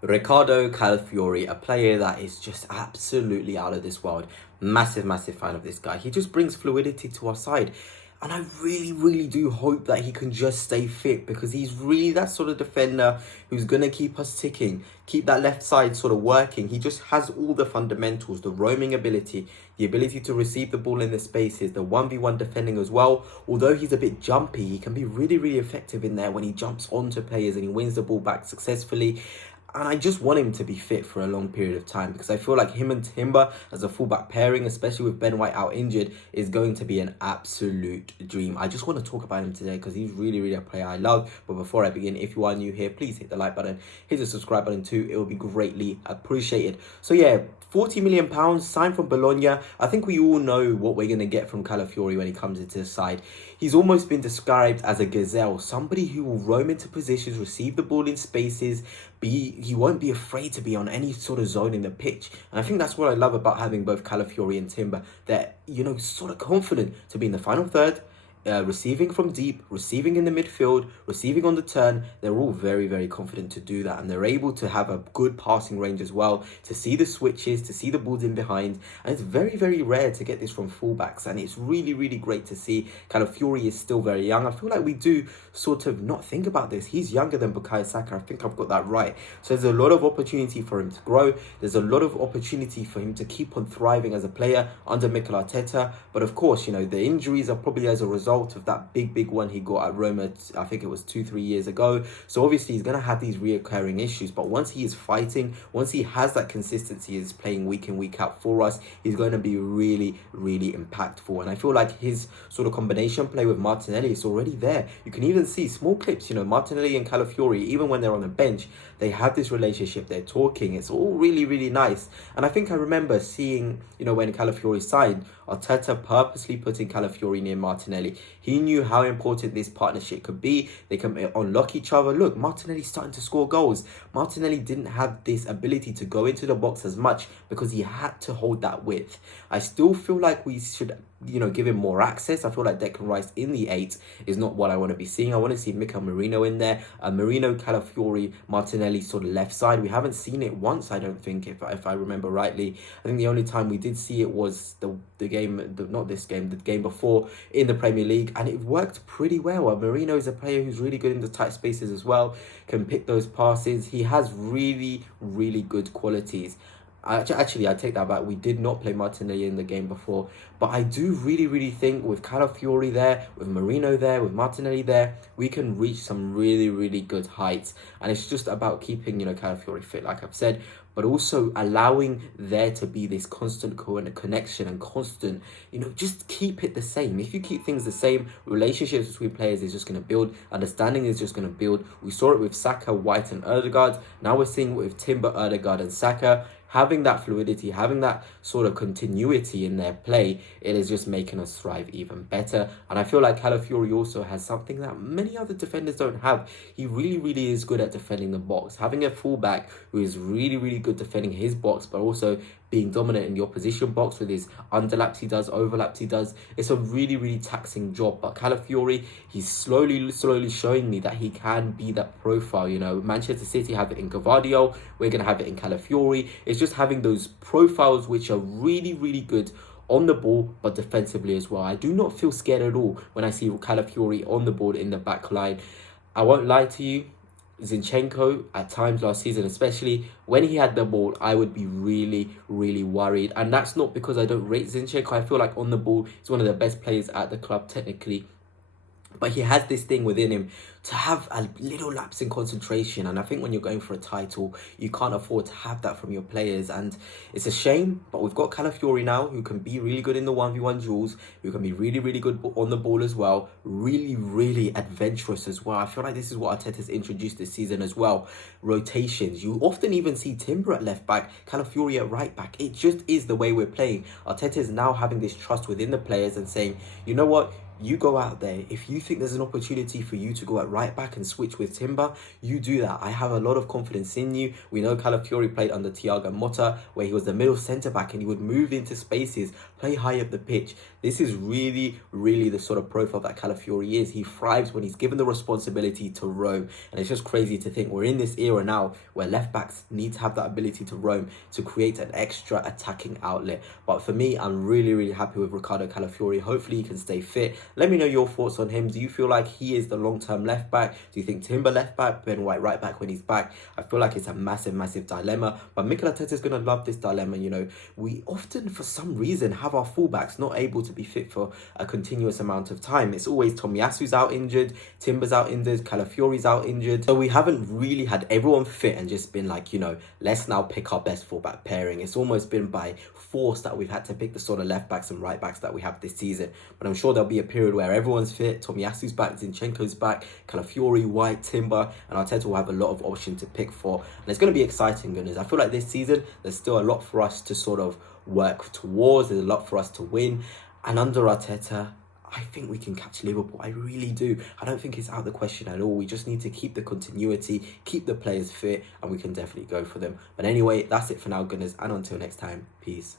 Riccardo Calafiori, a player that is just absolutely out of this world. Massive, massive fan of this guy. He just brings fluidity to our side. And I really, really do hope that he can just stay fit, because he's really that sort of defender who's going to keep us ticking, keep that left side sort of working. He just has all the fundamentals, the roaming ability, the ability to receive the ball in the spaces, the 1v1 defending as well. Although he's a bit jumpy, he can be really, really effective in there when he jumps onto players and he wins the ball back successfully. And I just want him to be fit for a long period of time, because I feel like him and Timber as a fullback pairing, especially with Ben White out injured, is going to be an absolute dream. I just want to talk about him today because he's really, really a player I love. But before I begin, if you are new here, please hit the like button, hit the subscribe button too. It will be greatly appreciated. So yeah, £40 million signed from Bologna. I think we all know what we're going to get from Calafiori when he comes into the side. He's almost been described as a gazelle, somebody who will roam into positions, receive the ball in spaces, he won't be afraid to be on any sort of zone in the pitch. And I think that's what I love about having both Calafiori and Timber. They're, sort of confident to be in the final third, receiving from deep, receiving in the midfield, receiving on the turn. They're all very, very confident to do that, and they're able to have a good passing range as well, to see the switches, to see the balls in behind. And it's very, very rare to get this from fullbacks, and it's really, really great to see. Calafiori is still very young. I feel like we do sort of not think about this. He's younger than Bukayo Saka. I think I've got that right. So there's a lot of opportunity for him to grow. There's a lot of opportunity for him to keep on thriving as a player under Mikel Arteta. But of course, the injuries are probably as a result of that big one he got at Roma, I think it was 2-3 years ago. So obviously he's going to have these reoccurring issues, but once he is fighting, once he has that consistency, is playing week in, week out for us, he's going to be really, really impactful. And I feel like his sort of combination play with Martinelli is already there. You can even see small clips, Martinelli and Calafiori, even when they're on the bench, they have this relationship, they're talking, it's all really, really nice. And I think I remember seeing, when Calafiori signed, Arteta purposely putting Calafiori near Martinelli. He knew how important this partnership could be. They can unlock each other. Look, Martinelli's starting to score goals. Martinelli didn't have this ability to go into the box as much because he had to hold that width. I still feel like we should, give him more access. I feel like Declan Rice in the 8 is not what I want to be seeing. I want to see Mikel Merino in there. Merino, Calafiori, Martinelli sort of left side. We haven't seen it once, I don't think, if I remember rightly. I think the only time we did see it was the game before in the Premier League, and it worked pretty well. Merino is a player who's really good in the tight spaces as well, can pick those passes. He has really, really good qualities. Actually, I take that back. We did not play Martinelli in the game before. But I do really, really think with Calafiori there, with Merino there, with Martinelli there, we can reach some really, really good heights. And it's just about keeping, Calafiori fit, like I've said, but also allowing there to be this constant connection and constant, just keep it the same. If you keep things the same, relationships between players is just going to build. Understanding is just going to build. We saw it with Saka, White and Ødegaard. Now we're seeing it with Timber, Ødegaard and Saka. Having that fluidity, having that sort of continuity in their play, it is just making us thrive even better. And I feel like Calafiori also has something that many other defenders don't have. He really, really is good at defending the box. Having a fullback who is really, really good defending his box, but also being dominant in the opposition box with his underlaps he does, overlaps he does. It's a really, really taxing job. But Calafiori, he's slowly showing me that he can be that profile. Manchester City have it in Gvardiol. We're going to have it in Calafiori. It's just having those profiles which are really, really good on the ball, but defensively as well. I do not feel scared at all when I see Calafiori on the ball in the back line. I won't lie to you. Zinchenko, at times last season, especially when he had the ball, I would be really, really worried. And that's not because I don't rate Zinchenko. I feel like on the ball, he's one of the best players at the club technically. But he has this thing within him to have a little lapse in concentration. And I think when you're going for a title, you can't afford to have that from your players. And it's a shame, but we've got Calafiori now, who can be really good in the 1v1 duels, who can be really, really good on the ball as well. Really, really adventurous as well. I feel like this is what Arteta's introduced this season as well. Rotations. You often even see Timber at left back, Calafiori at right back. It just is the way we're playing. Arteta is now having this trust within the players and saying, you know what? You go out there. If you think there's an opportunity for you to go at at right back and switch with Timber, you do that. I have a lot of confidence in you. We know Calafiori played under Thiago Motta, where he was the middle centre back and he would move into spaces, play high up the pitch. This is really, really the sort of profile that Calafiori is. He thrives when he's given the responsibility to roam. And it's just crazy to think we're in this era now where left backs need to have that ability to roam, to create an extra attacking outlet. But for me, I'm really, really happy with Riccardo Calafiori. Hopefully he can stay fit. Let me know your thoughts on him. Do you feel like he is the long-term left back? Do you think Timber left back, Ben White right back when he's back? I feel like it's a massive, massive dilemma. But Mikel Arteta is going to love this dilemma. You know, we often, for some reason, have our fullbacks not able to be fit for a continuous amount of time. It's always Tomiyasu's out injured, Timber's out injured, Calafiori's out injured. So we haven't really had everyone fit and just been like, you know, let's now pick our best fullback pairing. It's almost been by force that we've had to pick the sort of left backs and right backs that we have this season. But I'm sure there'll be a period where everyone's fit, Tomiyasu's back, Zinchenko's back, Calafiori, White, Timber, and Arteta will have a lot of options to pick for. And it's going to be exciting, goodness. I feel like this season, there's still a lot for us to sort of work towards. There's a lot for us to win. And under Arteta, I think we can catch Liverpool. I really do. I don't think it's out of the question at all. We just need to keep the continuity, keep the players fit, and we can definitely go for them. But anyway, that's it for now, goodness. And until next time, peace.